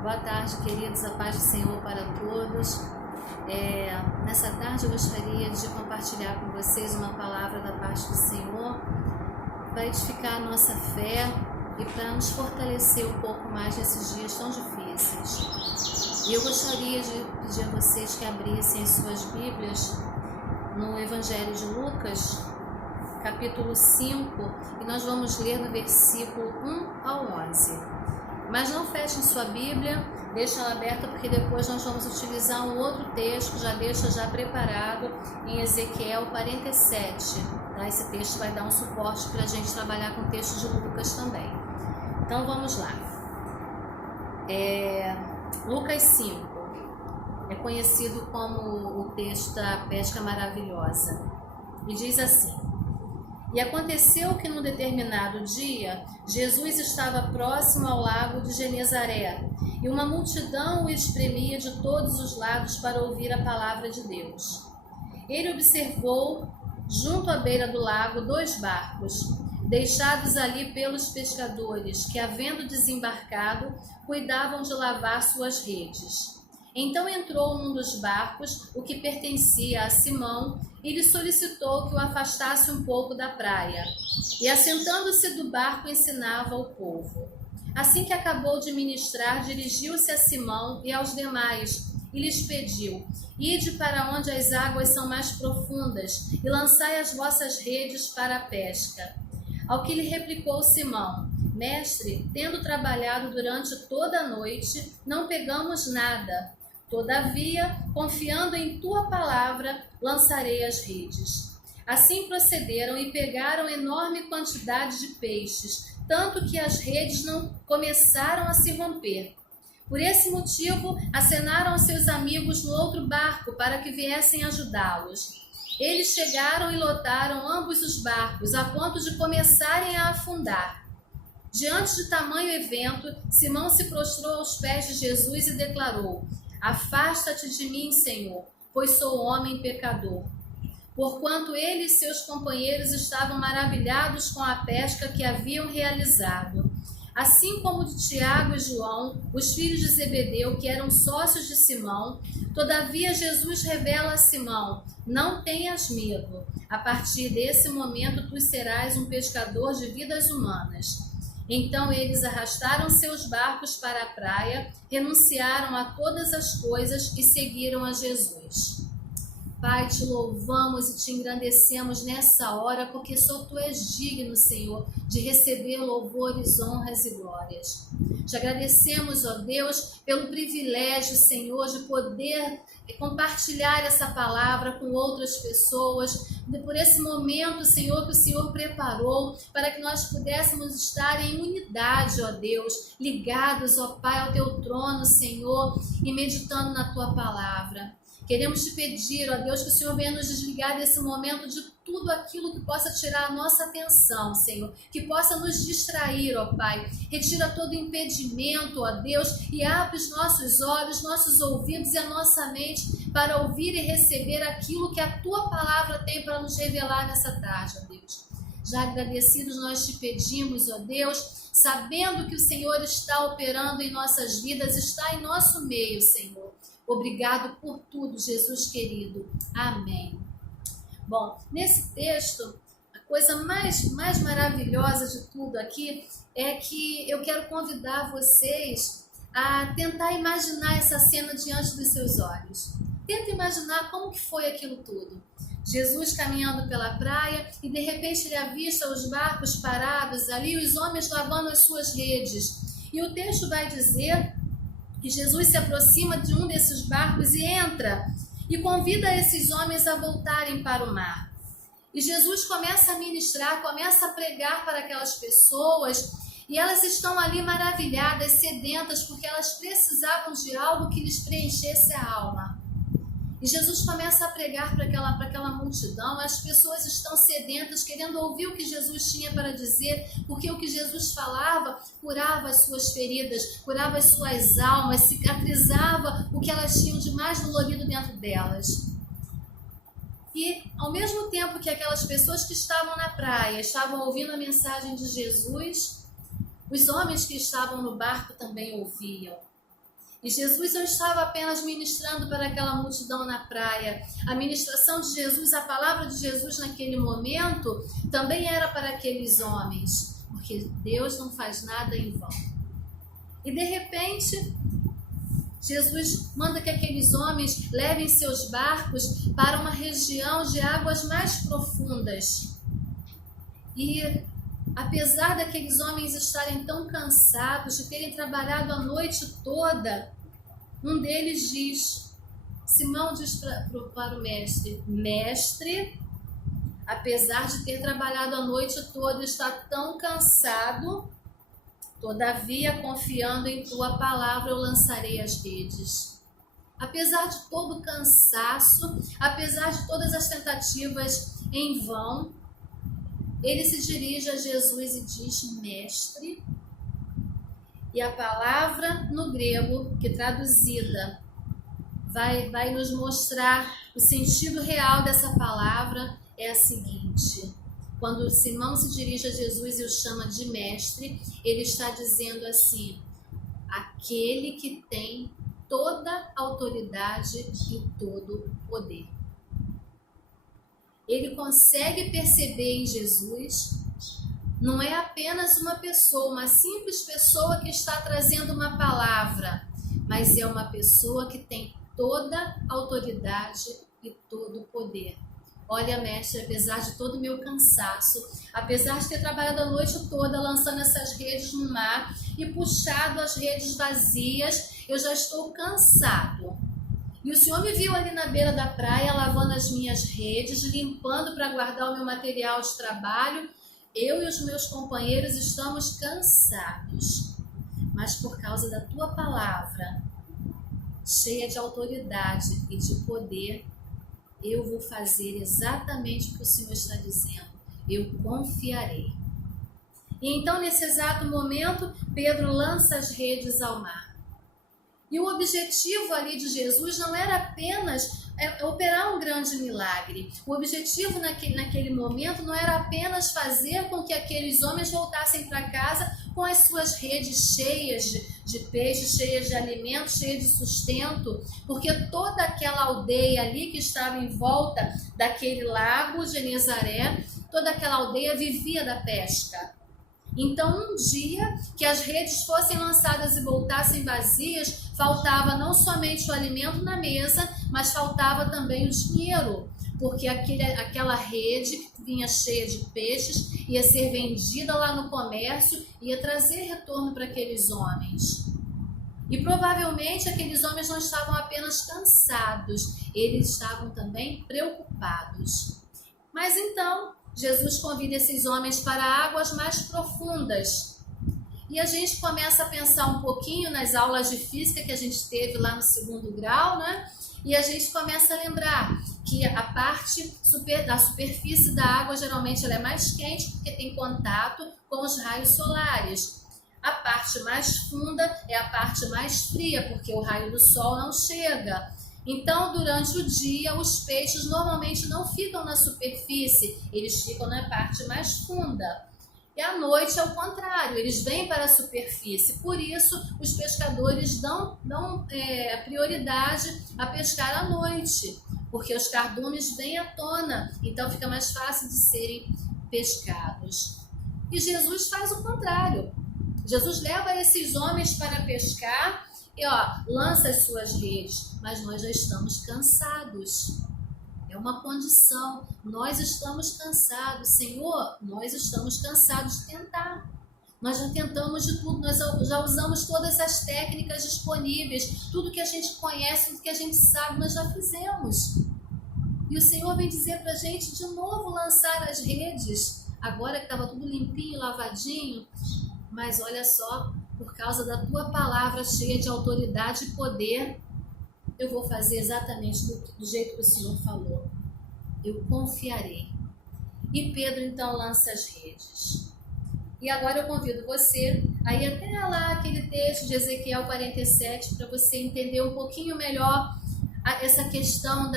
Boa tarde, queridos, a paz do Senhor para todos. Nessa tarde eu gostaria de compartilhar com vocês uma palavra da parte do Senhor para edificar a nossa fé e para nos fortalecer um pouco mais nesses dias tão difíceis. E eu gostaria de pedir a vocês que abrissem as suas Bíblias no Evangelho de Lucas, capítulo 5, e nós vamos ler do versículo 1 ao 11. Mas não fechem sua Bíblia, deixem ela aberta, porque depois nós vamos utilizar um outro texto, já preparado, em Ezequiel 47. Tá? Esse texto vai dar um suporte para a gente trabalhar com o texto de Lucas também. Então vamos lá. Lucas 5 é conhecido como o texto da pesca maravilhosa. E diz assim: E aconteceu que num determinado dia, Jesus estava próximo ao lago de Genezaré, e uma multidão o espremia de todos os lados para ouvir a palavra de Deus. Ele observou, junto à beira do lago, 2 barcos, deixados ali pelos pescadores, que, havendo desembarcado, cuidavam de lavar suas redes. Então entrou num dos barcos, o que pertencia a Simão, e lhe solicitou que o afastasse um pouco da praia. E assentando-se do barco, ensinava ao povo. Assim que acabou de ministrar, dirigiu-se a Simão e aos demais, e lhes pediu: Ide para onde as águas são mais profundas, e lançai as vossas redes para a pesca. Ao que lhe replicou Simão: Mestre, tendo trabalhado durante toda a noite, não pegamos nada. Todavia, confiando em tua palavra, lançarei as redes. Assim procederam e pegaram enorme quantidade de peixes, tanto que as redes não começaram a se romper. Por esse motivo, acenaram aos seus amigos no outro barco para que viessem ajudá-los. Eles chegaram e lotaram ambos os barcos, a ponto de começarem a afundar. Diante de tamanho evento, Simão se prostrou aos pés de Jesus e declarou: Afasta-te de mim, Senhor, pois sou homem pecador. Porquanto ele e seus companheiros estavam maravilhados com a pesca que haviam realizado. Assim como de Tiago e João, os filhos de Zebedeu, que eram sócios de Simão, todavia Jesus revela a Simão: Não tenhas medo. A partir desse momento tu serás um pescador de vidas humanas. Então eles arrastaram seus barcos para a praia, renunciaram a todas as coisas e seguiram a Jesus. Pai, te louvamos e te engrandecemos nessa hora, porque só tu és digno, Senhor, de receber louvores, honras e glórias. Te agradecemos, ó Deus, pelo privilégio, Senhor, de poder compartilhar essa palavra com outras pessoas, por esse momento, Senhor, que o Senhor preparou para que nós pudéssemos estar em unidade, ó Deus, ligados, ó Pai, ao teu trono, Senhor, e meditando na tua palavra. Queremos te pedir, ó Deus, que o Senhor venha nos desligar desse momento de tudo aquilo que possa tirar a nossa atenção, Senhor, que possa nos distrair, ó Pai. Retira todo impedimento, ó Deus, e abre os nossos olhos, nossos ouvidos e a nossa mente para ouvir e receber aquilo que a tua palavra tem para nos revelar nessa tarde, ó Deus. Já agradecidos nós te pedimos, ó Deus, sabendo que o Senhor está operando em nossas vidas, está em nosso meio, Senhor. Obrigado por tudo, Jesus querido. Amém. Bom, nesse texto, a coisa mais maravilhosa de tudo aqui é que eu quero convidar vocês a tentar imaginar essa cena diante dos seus olhos. Tenta imaginar como que foi aquilo tudo. Jesus caminhando pela praia e de repente ele avista os barcos parados ali, os homens lavando as suas redes. E o texto vai dizer que Jesus se aproxima de um desses barcos e entra e convida esses homens a voltarem para o mar. E Jesus começa a ministrar, começa a pregar para aquelas pessoas, e elas estão ali maravilhadas, sedentas, porque elas precisavam de algo que lhes preenchesse a alma. E Jesus começa a pregar para aquela multidão. As pessoas estão sedentas, querendo ouvir o que Jesus tinha para dizer, porque o que Jesus falava curava as suas feridas, curava as suas almas, cicatrizava o que elas tinham de mais dolorido dentro delas. E ao mesmo tempo que aquelas pessoas que estavam na praia estavam ouvindo a mensagem de Jesus, os homens que estavam no barco também ouviam. E Jesus não estava apenas ministrando para aquela multidão na praia. A ministração de Jesus, a palavra de Jesus naquele momento, também era para aqueles homens, porque Deus não faz nada em vão. E de repente, Jesus manda que aqueles homens levem seus barcos para uma região de águas mais profundas. E apesar daqueles homens estarem tão cansados, de terem trabalhado a noite toda, um deles diz, Simão diz para o mestre, mestre, apesar de ter trabalhado a noite toda, está tão cansado, todavia, confiando em tua palavra, eu lançarei as redes. Apesar de todo o cansaço, apesar de todas as tentativas em vão, ele se dirige a Jesus e diz, mestre. E a palavra no grego, que traduzida, vai nos mostrar o sentido real dessa palavra, é a seguinte. Quando Simão se dirige a Jesus e o chama de mestre, ele está dizendo assim, aquele que tem toda a autoridade e todo o poder. Ele consegue perceber em Jesus, não é apenas uma pessoa, uma simples pessoa que está trazendo uma palavra, mas é uma pessoa que tem toda a autoridade e todo o poder. Olha, mestre, apesar de todo o meu cansaço, apesar de ter trabalhado a noite toda lançando essas redes no mar e puxado as redes vazias, eu já estou cansado. E o Senhor me viu ali na beira da praia, lavando as minhas redes, limpando para guardar o meu material de trabalho. Eu e os meus companheiros estamos cansados. Mas por causa da tua palavra, cheia de autoridade e de poder, eu vou fazer exatamente o que o Senhor está dizendo. Eu confiarei. E então, nesse exato momento, Pedro lança as redes ao mar. E o objetivo ali de Jesus não era apenas operar um grande milagre. O objetivo naquele momento não era apenas fazer com que aqueles homens voltassem para casa com as suas redes cheias de peixe, cheias de alimento, cheias de sustento, porque toda aquela aldeia ali que estava em volta daquele lago de Genezaré, toda aquela aldeia vivia da pesca. Então, um dia que as redes fossem lançadas e voltassem vazias, faltava não somente o alimento na mesa, mas faltava também o dinheiro, porque aquela rede que vinha cheia de peixes ia ser vendida lá no comércio e ia trazer retorno para aqueles homens. E provavelmente aqueles homens não estavam apenas cansados, eles estavam também preocupados. Mas então, Jesus convida esses homens para águas mais profundas. E a gente começa a pensar um pouquinho nas aulas de física que a gente teve lá no 2º grau, né? E a gente começa a lembrar que a parte da superfície da água geralmente ela é mais quente porque tem contato com os raios solares. A parte mais funda é a parte mais fria porque o raio do sol não chega. Então, durante o dia, os peixes normalmente não ficam na superfície, eles ficam na parte mais funda. E à noite é o contrário, eles vêm para a superfície. Por isso, os pescadores dão prioridade a pescar à noite, porque os cardumes vêm à tona, então fica mais fácil de serem pescados. E Jesus faz o contrário. Jesus leva esses homens para pescar e lança as suas redes, mas nós já estamos cansados. É uma condição, nós estamos cansados. Senhor, nós estamos cansados de tentar. Nós já tentamos de tudo, nós já usamos todas as técnicas disponíveis, tudo que a gente conhece, tudo que a gente sabe, nós já fizemos. E o Senhor vem dizer para a gente de novo lançar as redes, agora que estava tudo limpinho, lavadinho, mas olha só, por causa da tua palavra cheia de autoridade e poder, eu vou fazer exatamente do jeito que o Senhor falou. Eu confiarei. E Pedro então lança as redes. E agora eu convido você a ir até lá aquele texto de Ezequiel 47 para você entender um pouquinho melhor essa questão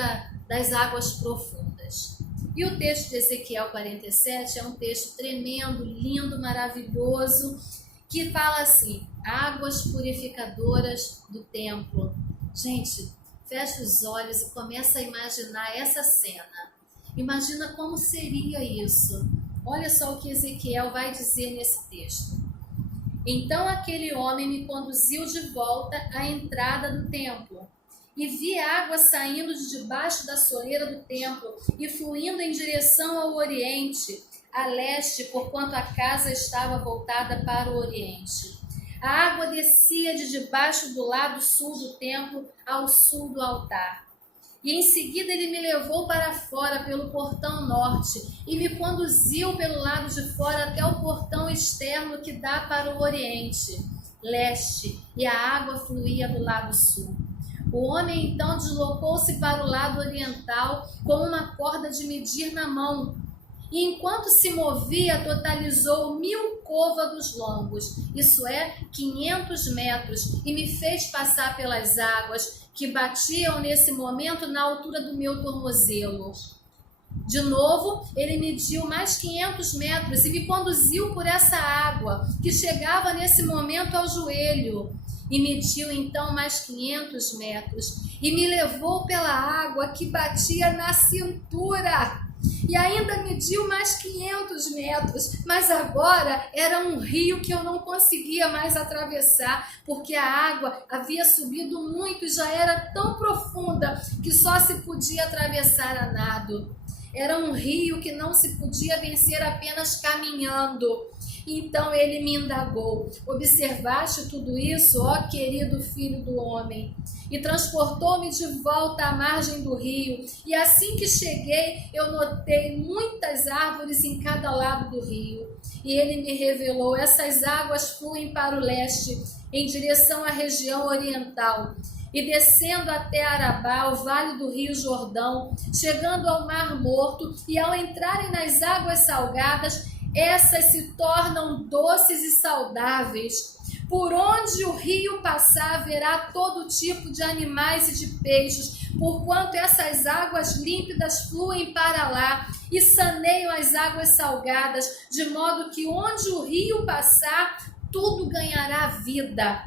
das águas profundas. E o texto de Ezequiel 47 é um texto tremendo, lindo, maravilhoso, que fala assim: águas purificadoras do templo. Gente, fecha os olhos e começa a imaginar essa cena. Imagina como seria isso. Olha só o que Ezequiel vai dizer nesse texto. Então aquele homem me conduziu de volta à entrada do templo, e vi água saindo de debaixo da soleira do templo e fluindo em direção ao oriente, a leste, porquanto a casa estava voltada para o oriente. A água descia de debaixo do lado sul do templo ao sul do altar. E em seguida ele me levou para fora pelo portão norte e me conduziu pelo lado de fora até o portão externo que dá para o oriente, leste, e a água fluía do lado sul. O homem então deslocou-se para o lado oriental com uma corda de medir na mão. E enquanto se movia, totalizou 1000 côvados longos, isso é, 500 metros, e me fez passar pelas águas que batiam nesse momento na altura do meu tornozelo. De novo, ele mediu mais 500 metros e me conduziu por essa água, que chegava nesse momento ao joelho. E mediu então mais 500 metros e me levou pela água que batia na cintura. E ainda mediu mais 500 metros, mas agora era um rio que eu não conseguia mais atravessar, porque a água havia subido muito e já era tão profunda que só se podia atravessar a nado. Era um rio que não se podia vencer apenas caminhando. Então ele me indagou: observaste tudo isso, ó querido filho do homem? E transportou-me de volta à margem do rio, e assim que cheguei, eu notei muitas árvores em cada lado do rio. E ele me revelou: essas águas fluem para o leste, em direção à região oriental, e descendo até Arabá, o vale do rio Jordão, chegando ao Mar Morto, e ao entrarem nas águas salgadas, essas se tornam doces e saudáveis. Por onde o rio passar, haverá todo tipo de animais e de peixes, porquanto essas águas límpidas fluem para lá e saneiam as águas salgadas, de modo que onde o rio passar, tudo ganhará vida.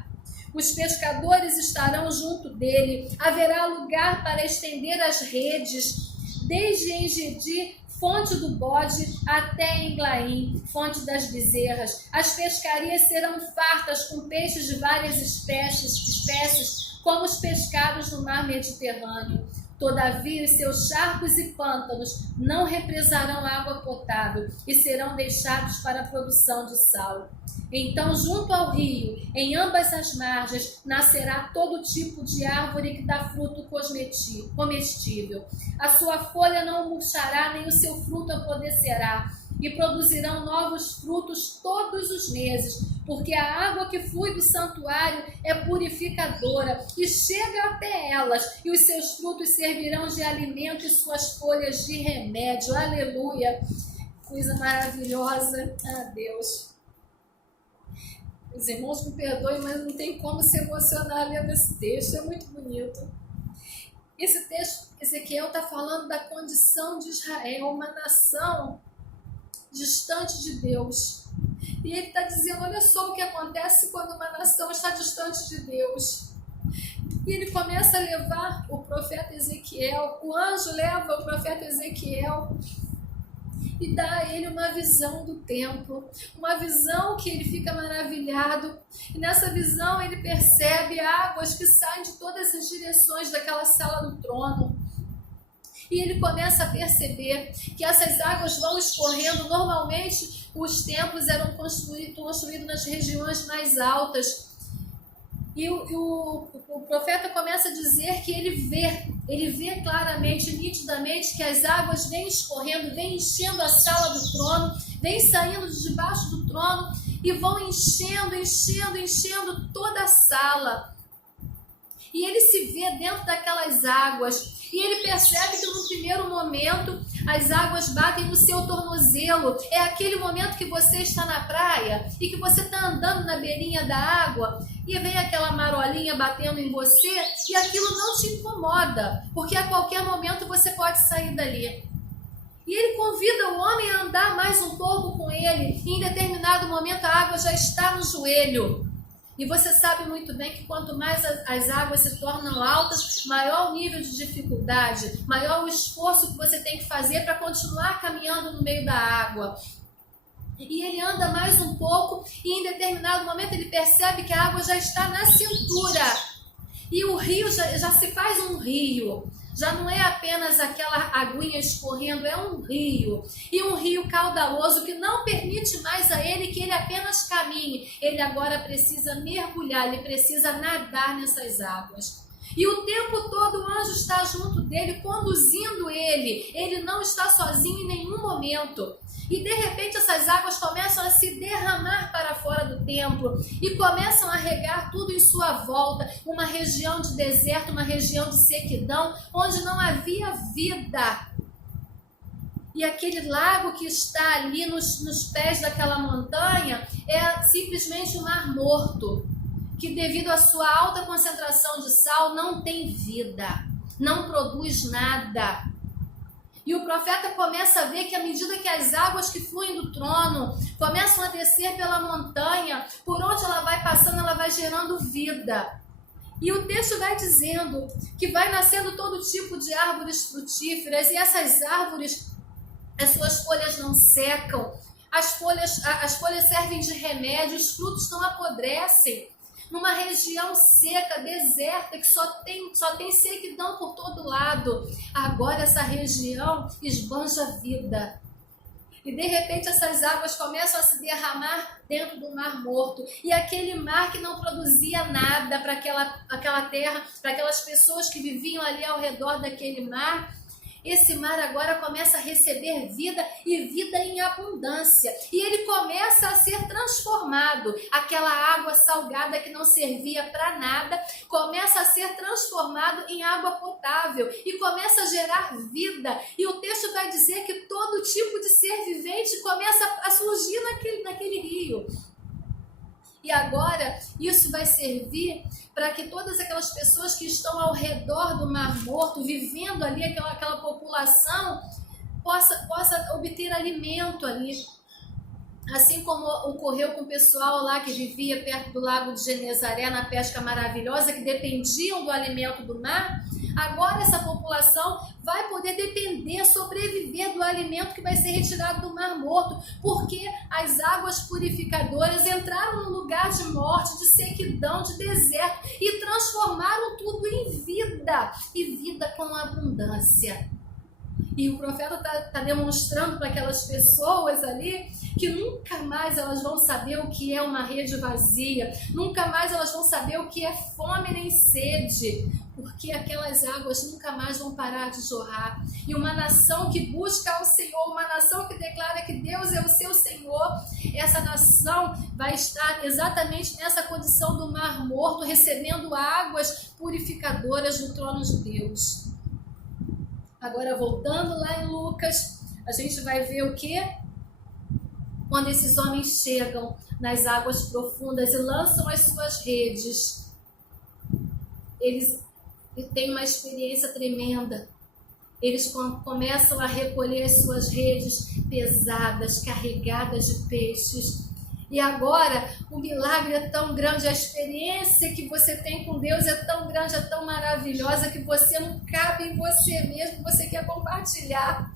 Os pescadores estarão junto dele, haverá lugar para estender as redes, desde Engedi, fonte do bode, até Englaim, fonte das bezerras. As pescarias serão fartas com peixes de várias espécies, como os pescados no mar Mediterrâneo. Todavia, os seus charcos e pântanos não represarão água potável e serão deixados para a produção de sal. Então, junto ao rio, em ambas as margens, nascerá todo tipo de árvore que dá fruto comestível. A sua folha não murchará, nem o seu fruto apodrecerá, e produzirão novos frutos todos os meses, porque a água que flui do santuário é purificadora e chega até elas, e os seus frutos servirão de alimento e suas folhas de remédio. Aleluia! Coisa maravilhosa. Ah, Deus! Os irmãos me perdoem, mas não tem como se emocionar lendo esse texto, é muito bonito. Esse texto, Ezequiel está falando da condição de Israel, uma nação distante de Deus. E ele está dizendo: olha só o que acontece quando uma nação está distante de Deus. E ele começa a levar o profeta Ezequiel, o anjo leva o profeta Ezequiel e dá a ele uma visão do templo, uma visão que ele fica maravilhado. E nessa visão ele percebe águas que saem de todas as direções daquela sala do trono. E ele começa a perceber que essas águas vão escorrendo. Normalmente os templos eram construídos nas regiões mais altas. E o profeta começa a dizer que ele vê claramente, nitidamente, que as águas vêm escorrendo, vêm enchendo a sala do trono, vêm saindo de debaixo do trono e vão enchendo toda a sala. E ele se vê dentro daquelas águas. E ele percebe que no primeiro momento as águas batem no seu tornozelo. É aquele momento que você está na praia e que você está andando na beirinha da água e vem aquela marolinha batendo em você e aquilo não te incomoda, porque a qualquer momento você pode sair dali. E ele convida o homem a andar mais um pouco com ele. E em determinado momento a água já está no joelho. E você sabe muito bem que quanto mais as águas se tornam altas, maior o nível de dificuldade, maior o esforço que você tem que fazer para continuar caminhando no meio da água. E ele anda mais um pouco e em determinado momento ele percebe que a água já está na cintura. E o rio já se faz um rio. Já não é apenas aquela aguinha escorrendo, é um rio. E um rio caudaloso que não permite mais a ele que ele apenas caminhe. Ele agora precisa mergulhar, ele precisa nadar nessas águas. E o tempo todo o anjo está junto dele, conduzindo ele. Ele não está sozinho em nenhum momento. E de repente essas águas começam a se derramar para fora do templo e começam a regar tudo em sua volta, uma região de deserto, uma região de sequidão, onde não havia vida. E aquele lago que está ali nos pés daquela montanha é simplesmente um mar morto, que devido à sua alta concentração de sal não tem vida, não produz nada. E o profeta começa a ver que à medida que as águas que fluem do trono começam a descer pela montanha, por onde ela vai passando, ela vai gerando vida. E o texto vai dizendo que vai nascendo todo tipo de árvores frutíferas, e essas árvores, as suas folhas não secam, as folhas servem de remédio, os frutos não apodrecem. Numa região seca, deserta, que só tem sequidão por todo lado. Agora essa região esbanja vida. E de repente essas águas começam a se derramar dentro do Mar Morto. E aquele mar que não produzia nada para aquela terra, para aquelas pessoas que viviam ali ao redor daquele mar, esse mar agora começa a receber vida e vida em abundância. E ele começa a ser transformado. Aquela água salgada que não servia para nada, começa a ser transformado em água potável e começa a gerar vida. E o texto vai dizer que todo tipo de ser vivente começa a surgir naquele rio. E agora isso vai servir para que todas aquelas pessoas que estão ao redor do Mar Morto, vivendo ali, aquela população, possa obter alimento ali. Assim como ocorreu com o pessoal lá que vivia perto do lago de Genezaré, na pesca maravilhosa, que dependiam do alimento do mar, agora essa população vai poder depender, sobreviver do alimento que vai ser retirado do Mar Morto, porque as águas purificadoras entraram num lugar de morte, de sequidão, de deserto e transformaram tudo em vida, e vida com abundância. E o profeta está demonstrando para aquelas pessoas ali que nunca mais elas vão saber o que é uma rede vazia, nunca mais elas vão saber o que é fome nem sede, porque aquelas águas nunca mais vão parar de jorrar. E uma nação que busca ao Senhor, uma nação que declara que Deus é o seu Senhor, essa nação vai estar exatamente nessa condição do Mar Morto, recebendo águas purificadoras do trono de Deus. Agora, voltando lá em Lucas, a gente vai ver o quê? Quando esses homens chegam nas águas profundas e lançam as suas redes, eles têm uma experiência tremenda. Eles começam a recolher as suas redes pesadas, carregadas de peixes. E agora o milagre é tão grande, a experiência que você tem com Deus é tão grande, é tão maravilhosa, que você não cabe em você mesmo, você quer compartilhar.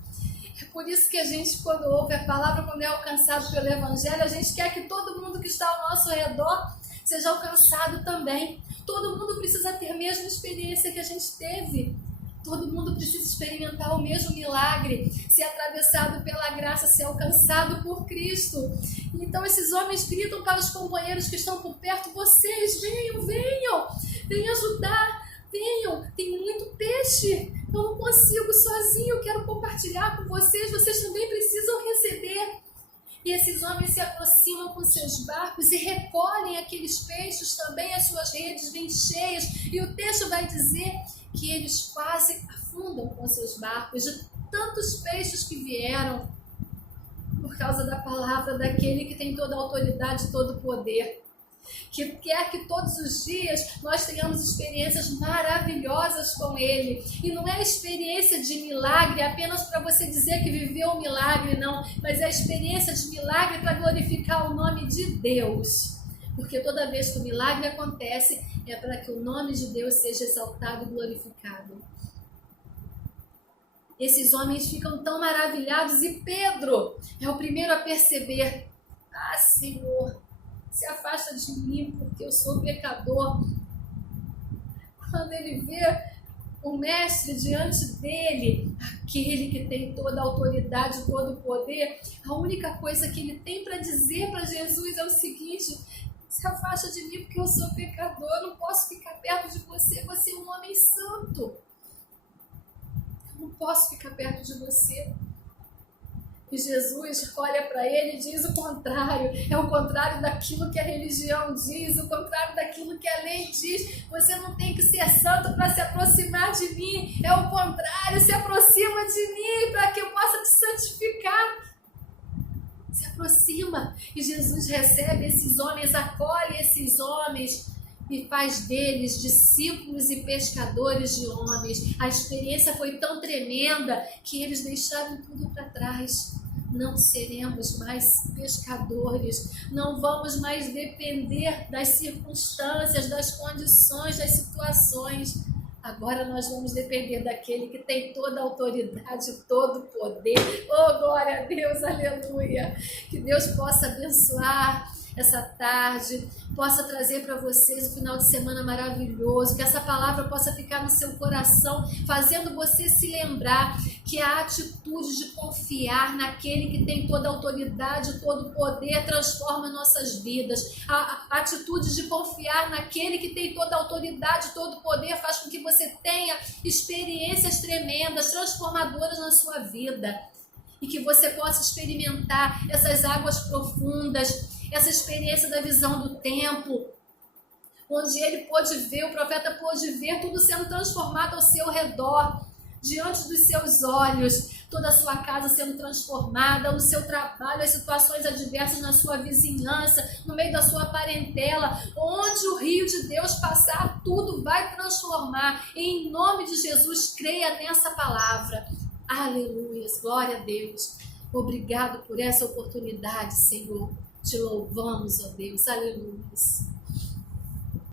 É por isso que a gente, quando ouve a palavra, quando é alcançado pelo Evangelho, a gente quer que todo mundo que está ao nosso redor seja alcançado também. Todo mundo precisa ter a mesma experiência que a gente teve. Todo mundo precisa experimentar o mesmo milagre, ser atravessado pela graça, ser alcançado por Cristo. Então esses homens gritam para os companheiros que estão por perto: vocês, venham, venham ajudar, venham, tem muito peixe, eu não consigo sozinho, eu quero compartilhar com vocês, vocês também precisam receber. E esses homens se aproximam com seus barcos e recolhem aqueles peixes também, as suas redes bem cheias. E o texto vai dizer que eles quase afundam com seus barcos, de tantos peixes que vieram, por causa da palavra daquele que tem toda a autoridade e todo o poder. que quer que todos os dias nós tenhamos experiências maravilhosas com Ele. E não é experiência de milagre apenas para você dizer que viveu um milagre, não, mas é experiência de milagre para glorificar o nome de Deus. Porque toda vez que o milagre acontece, é para que o nome de Deus seja exaltado e glorificado. Esses homens ficam tão maravilhados e Pedro é o primeiro a perceber: ah, Senhor, se afasta de mim porque eu sou pecador. Quando ele vê o mestre diante dele, aquele que tem toda a autoridade, todo o poder, a única coisa que ele tem para dizer para Jesus é o seguinte: se afasta de mim porque eu sou pecador, eu não posso ficar perto de você, você é um homem santo. Eu não posso ficar perto de você. E Jesus olha para ele e diz o contrário. É o contrário daquilo que a religião diz, o contrário daquilo que a lei diz. Você não tem que ser santo para se aproximar de mim. É o contrário, se aproxima de mim para que eu possa te santificar. Se aproxima. E Jesus recebe esses homens, acolhe esses homens e faz deles discípulos e pescadores de homens. A experiência foi tão tremenda que eles deixaram tudo para trás. Não seremos mais pescadores, não vamos mais depender das circunstâncias, das condições, das situações. Agora nós vamos depender daquele que tem toda a autoridade, todo o poder. Oh, glória a Deus, aleluia! Que Deus possa abençoar essa tarde, possa trazer para vocês um final de semana maravilhoso, que essa palavra possa ficar no seu coração, fazendo você se lembrar que a atitude de confiar naquele que tem toda a autoridade, todo o poder, transforma nossas vidas. A atitude de confiar naquele que tem toda a autoridade, todo o poder, faz com que você tenha experiências tremendas, transformadoras na sua vida. E que você possa experimentar essas águas profundas, essa experiência da visão do tempo, onde ele pôde ver, o profeta pôde ver tudo sendo transformado ao seu redor, diante dos seus olhos, toda a sua casa sendo transformada, o seu trabalho, as situações adversas na sua vizinhança, no meio da sua parentela, onde o rio de Deus passar, tudo vai transformar. Em nome de Jesus, creia nessa palavra. Aleluia, glória a Deus. Obrigado por essa oportunidade, Senhor. Te louvamos, ó Deus. Aleluia.